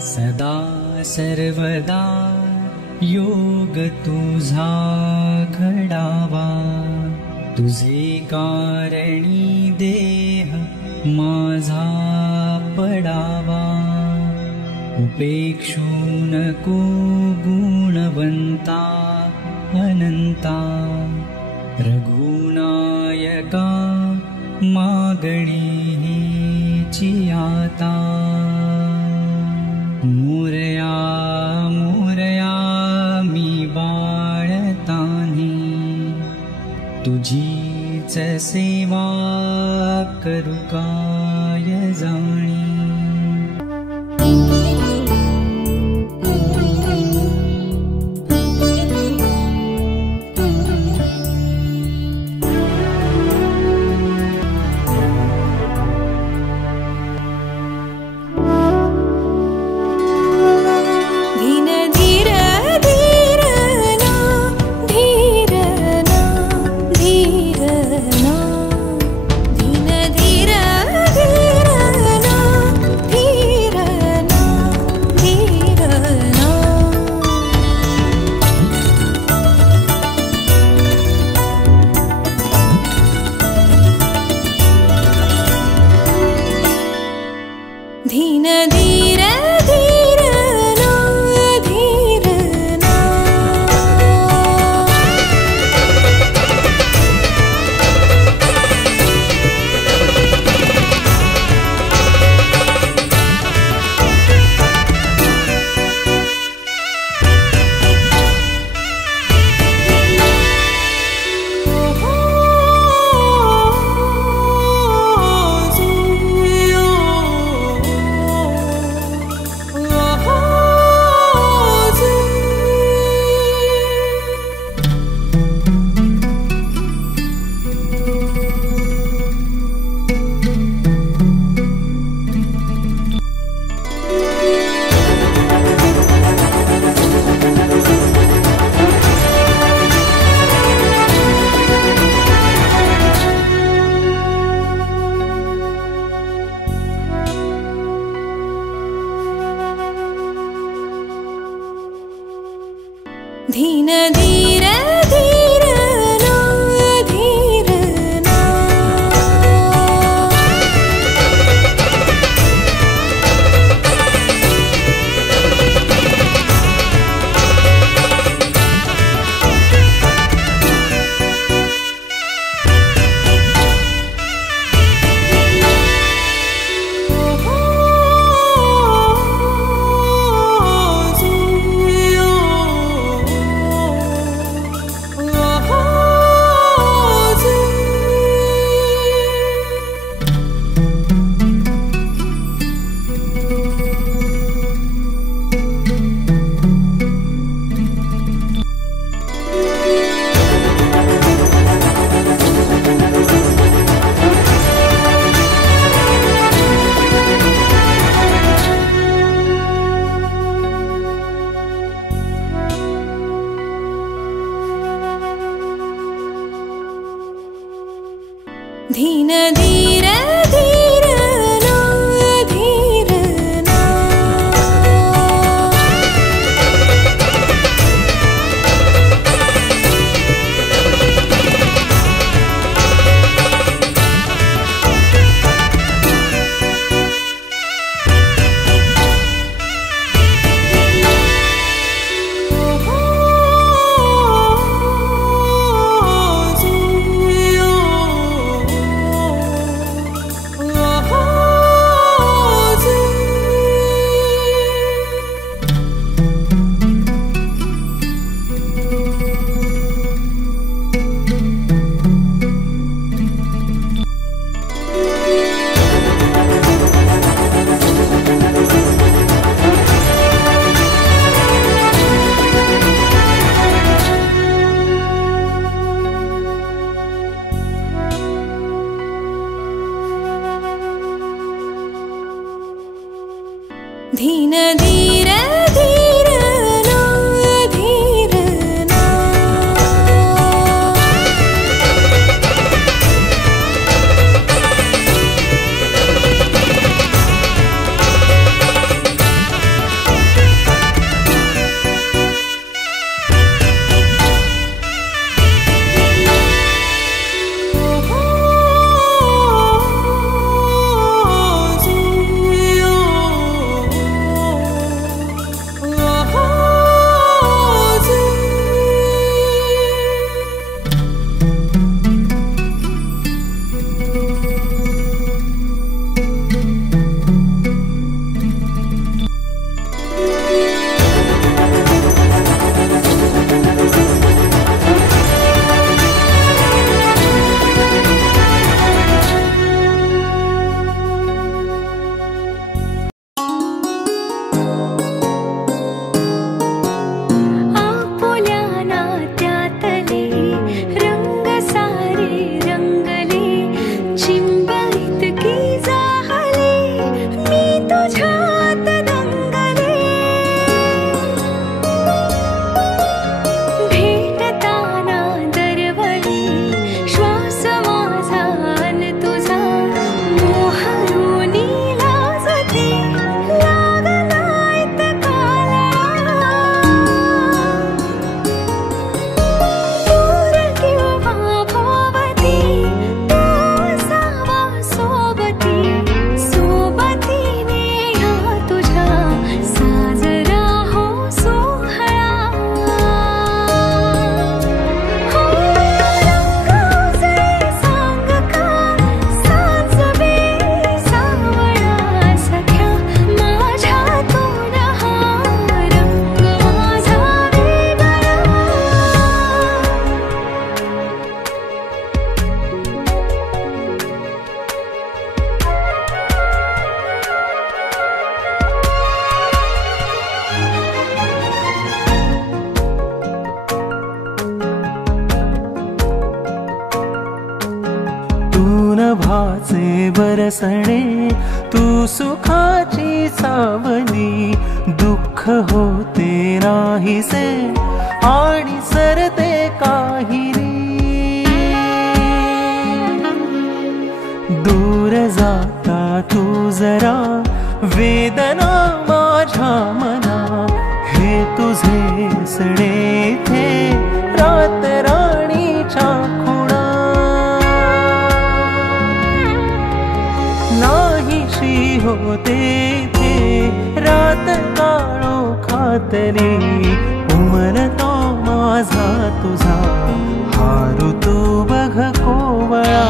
सदा सर्वदा योग तुझा घडावा, तुझे कारणी देह माझा पडावा। उपेक्षू नको गुणवंता अनंता, रघुनायका मागणी हीची आता। मोरया मोरया मी बाळतानी, तुझीच सेवा करू काय जाणी। धीन धीर धीर ना धीर ना, धीन धीर धीर ना धीर ना, धीन धीर धीर ना धीर ना, बरसणे तू सुखाची सावली, दुःख होते नाहीसे आणि सरते काहिली। दूर जाता तू जरा वेदना माझ्या मना, हे तुझे सणे थे रात राणीच्या खुणा। नाहीशी होते थे रात काळो खातरी, उमलतो माझा तुझा हा ऋतू बघ कोवळा।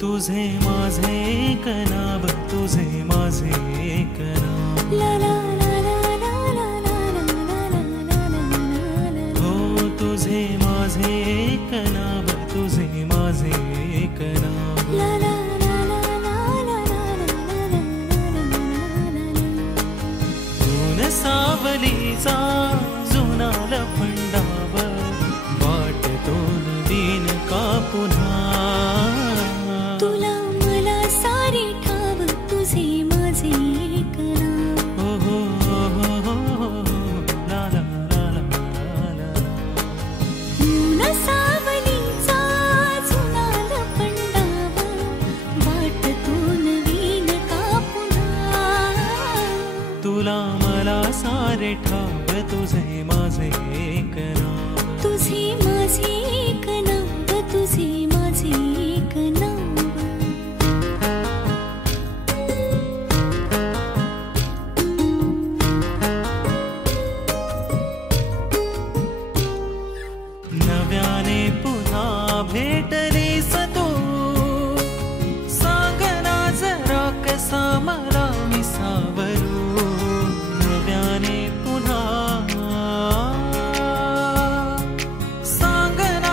तुझे माझे एक नाव, तुझे माझे एक नाव, हो तुझे माझे एक नाव, तुझे माझे एक नाव। ऊन सावलीचा जुना लपंडाव, वाटतो नवीन का पुन्हा। तुला मला सारे ठाव, तुझे माझे एक नाव, हो ला ला ला ला ला। ऊन सावलीचा जुना लपंडाव, वाटतो नवीन का पुन्हा। तुला मला सारे ठाव, तुझे माझे एक नाव, तुझे माझे एक नाव, तुझे माझे एक नाव। नव्याने पुन्हा भेटलीस तू, सांग ना जरा कसा मला विसावरू। नव्याने पुन्हा सांग ना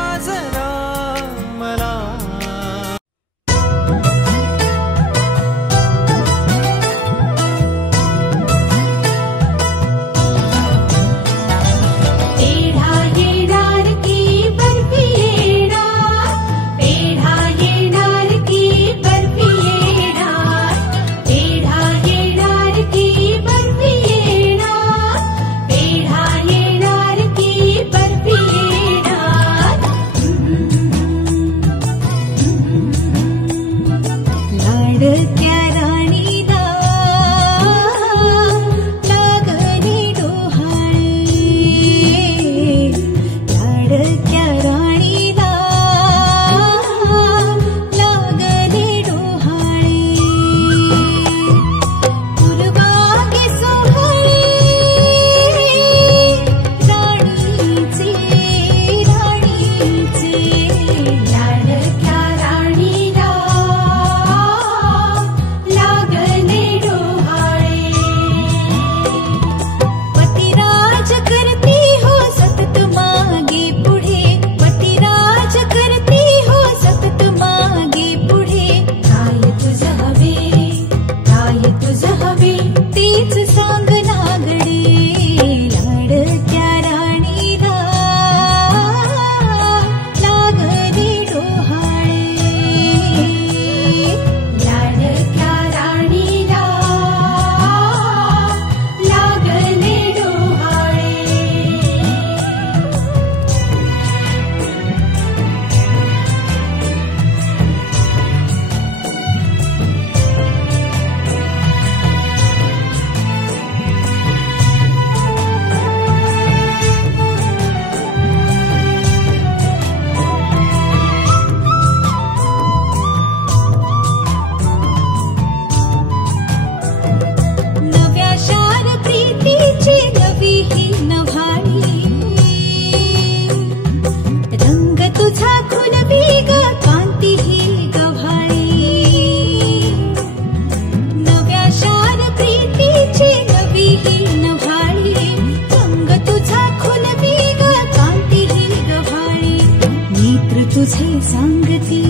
सांगती,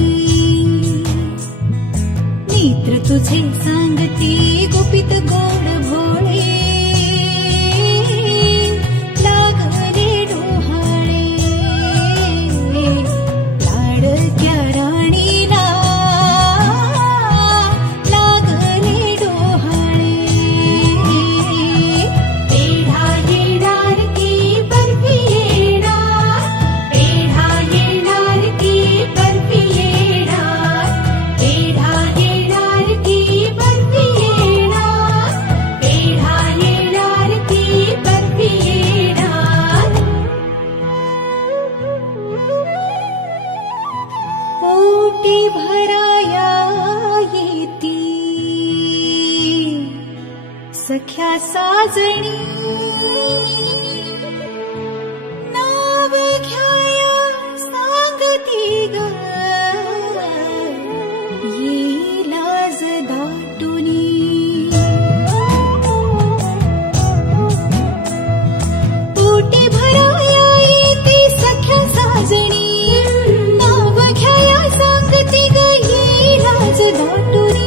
नेत्र तुझे सांगती गुपित गोड भोळे, लागले डोहाळे लाडक्या राणीला, लागले डोहाळे. पेढा येणार की बर्फी येणार, पेढा येणार की बर्फी येणार, पेढा येणार की बर्फी येणार, पेढा येणार की बर्फी येणार. ओटी भराया येती सख्या साजणी, नाव घ्याया सांगती ग, ये लाज दाटुनी. ओटी भराया येती सख्या साजणी, नाव घ्याया सांगती ग, ये लाज दाटुनी.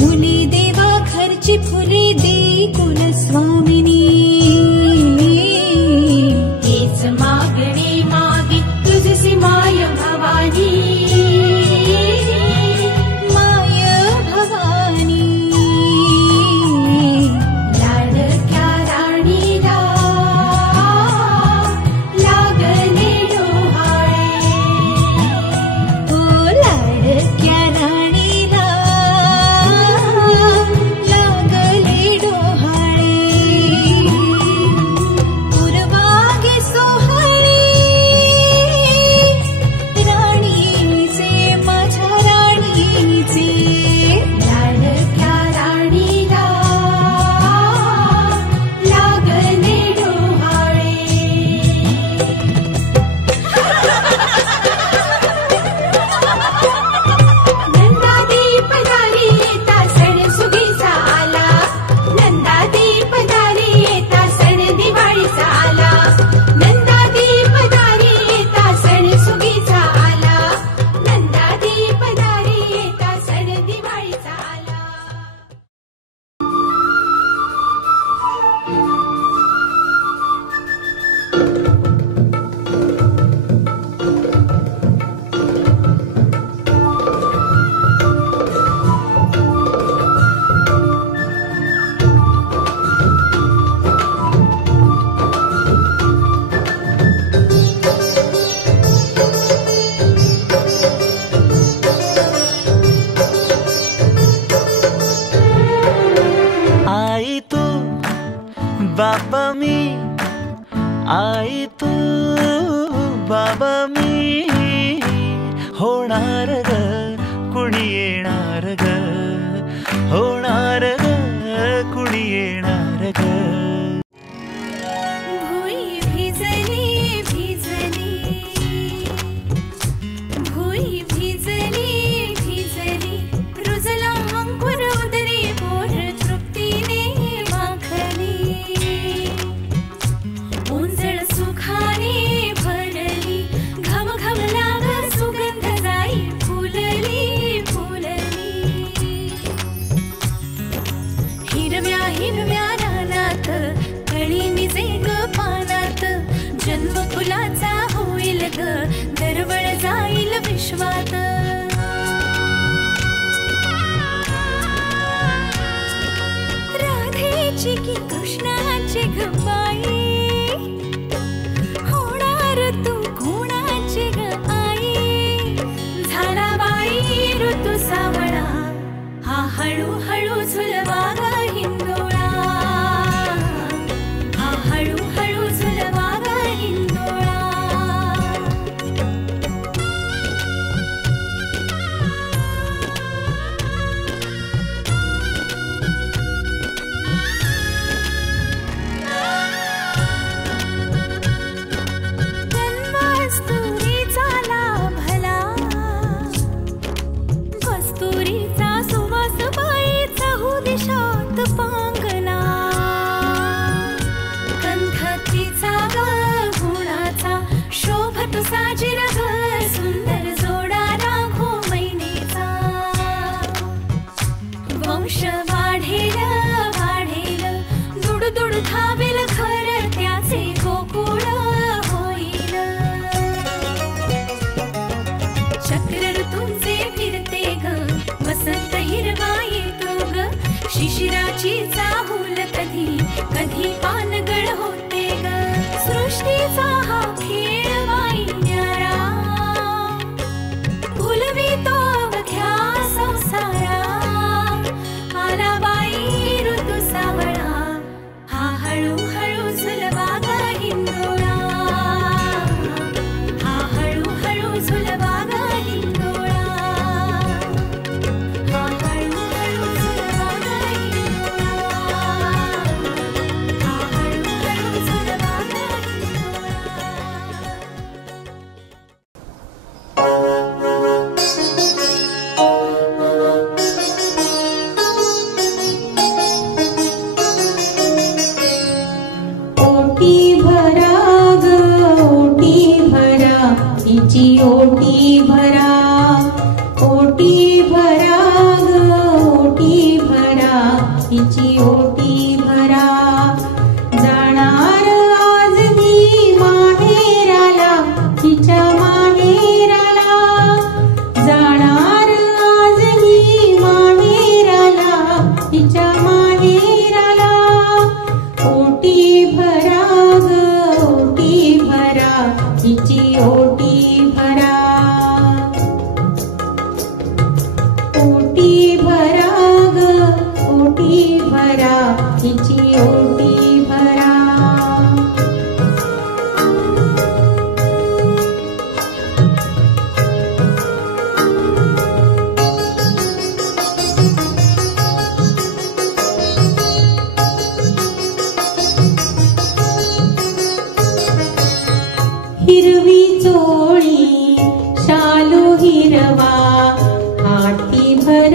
मुली देवा खर्ची फुले दे कुलस्वामिनी, हेच मागणे मागे तुझसी माय भवानी, माय भवानी. लाडक्या राणीला लागले डोहाळे, ओ लाडक्या राणीला लागले डोहाळे. पूर्वांगी सोहळे राणीचे माझ्या राणीचे, लाडक्या राणीला लागले डोहाळे. नंदादीप दारी येता सण सुगीचा आला, नंदादीप दारी येता सण दिवाळीचा आला, नंदादीप दारी येता सण सुगीचा आला, नंदादीप दारी येता सण दिवाळीचा आला. आई तू बाबा मी, आई तू बाबा मी, होणार ग कुणी येणार ग, होणार ग कुणी येणार ग. भुई भिजली भिजली, भुई भिजली भिजली, रुजला अंकुर उदरी पोर तृप्तीने माखली, उंजळ सुखाने भरली, घम घम लाग सुगंध जाई फुलली फुलली. हिरव्या हिरव्या रानात कळी मिजे ग पानात, जन्म फुलाचा होईल ग, दरवळ जाईल विश्वात. राधेची की कृष्णाची ग बाई, होणार तू कोणाची ग आई. झाला बाई ऋतू सावळा, हा हळूहळू झुलवा ग हिंदोळा, हा हळूहळू झुलवा ग हिंदोळा. साजिर ग सुंदर जोडा राघो मैनेचा वंश वाढेल वाढेल दुड दुड धावेल घर त्याचे गोकुळ होईल चक्र ऋतूंचे फिरते ग वसंत हिरवा येतो ग शिशिराची चाहूल कधी कधी पानगळ होते ग सृष्टीचा हा खेळ वाईन्यारा भुलवितो अवघ्या संसारा आला बाई ऋतू सावळा हा हळूहळू झुलवा ग हिंदोळा हा हळूहळू झुलवा ग हिंदोळा हा हळूहळू झुलवा ग हिंदोळा हा हळूहळू झुलवा ग ओटी भरा ग ओटी भरा हिची ओटी भरा ओटी भरा ग ओटी भरा हिची ओटी भरा जाणार आज ही माहेराला हिच्या माहेराला जाणार आज ही माहेराला हिच्या माहेराला ओटी भरा ग ओटी भरा हिची ओटी भरा ओटी भरा ग ओटी भरा हिची ओटी भरा हिरवी चोळी शालू हिरवा हाती भर